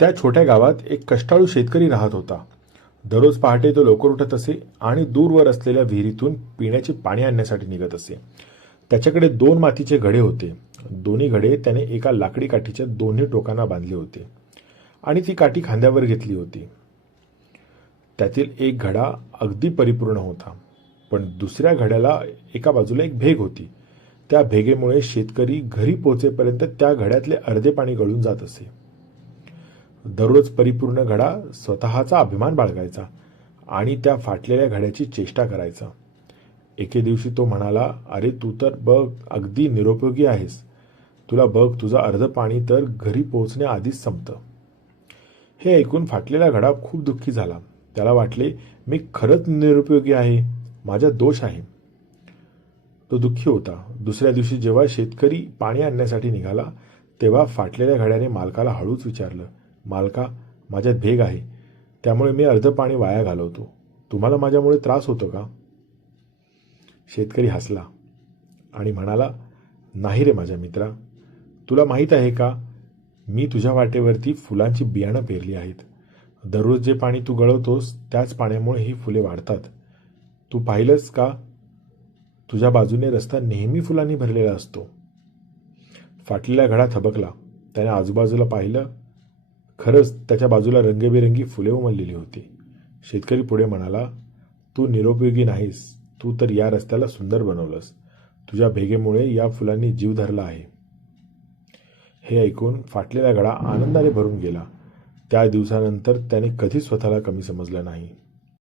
त्या छोट्या गावात एक कष्टाळू शेतकरी राहत होता. दररोज पहाटे तो लवकर उठत असे आणि दूरवर असलेल्या विहिरीतून पिण्याचे पाणी आणण्यासाठी निघत असे. त्याच्याकडे दोन मातीचे घडे होते. दोन्ही घडे त्याने एका लाकडी काठीच्या दोन्ही टोकांना बांधले होते. आणि ती काठी खांद्यावर घेतली होती. त्यातील एक घडा अगदी परिपूर्ण होता. पण दुसऱ्या घड्याला एका बाजूला एक भेग होती. त्या भेगेमुळे शेतकरी घरी पोहोचेपर्यंत त्या घड्यातले अर्धे पाणी गळून जात असे. दररोज परिपूर्ण घडा स्वतःचा अभिमान बाळगायचा आणि त्या फाटलेल्या घड्याची चेष्टा करायचा. एके दिवशी तो म्हणाला अरे तू तर बघ अगदी निरुपयोगी आहेस. तुला बघ तुझं अर्ध पाणी तर घरी पोहोचण्याआधीच संपतं. हे ऐकून फाटलेला घडा खूप दुःखी झाला. त्याला वाटले मी खरंच निरुपयोगी आहे. माझा दोष आहे. तो दुःखी होता. दुसऱ्या दिवशी जेव्हा शेतकरी पाणी आणण्यासाठी निघाला तेव्हा फाटलेल्या घड्याने मालकाला हळूच विचारलं मालका माझ्यात भेग आहे. त्यामुळे मी अर्ध पाणी वाया घालवतो. तुम्हाला माझ्यामुळे त्रास होतो का? शेतकरी हसला आणि म्हणाला नाही रे माझ्या मित्रा तुला माहीत आहे का? मी तुझ्या वाटेवरती फुलांची बियाणं पेरली आहेत. दररोज जे पाणी तू गळवतोस त्याच पाण्यामुळे ही फुले वाढतात. तू पाहिलंस का? तुझ्या बाजूने रस्ता नेहमी फुलांनी भरलेला असतो. फाटलेला घडा थबकला. त्याने आजूबाजूला पाहिलं खरंच त्याच्या बाजूला रंगेबेरंगी फुले उमललेली होती. शेतकरी पुढे म्हणाला तू निरोपयोगी नाहीस. तू तर या रस्त्याला सुंदर बनवलंस. तुझ्या भेगेमुळे या फुलांनी जीव धरला आहे. हे ऐकून फाटलेला घडा आनंदाने भरून गेला. त्या दिवसानंतर त्याने कधीच स्वतःला कमी समजलं नाही.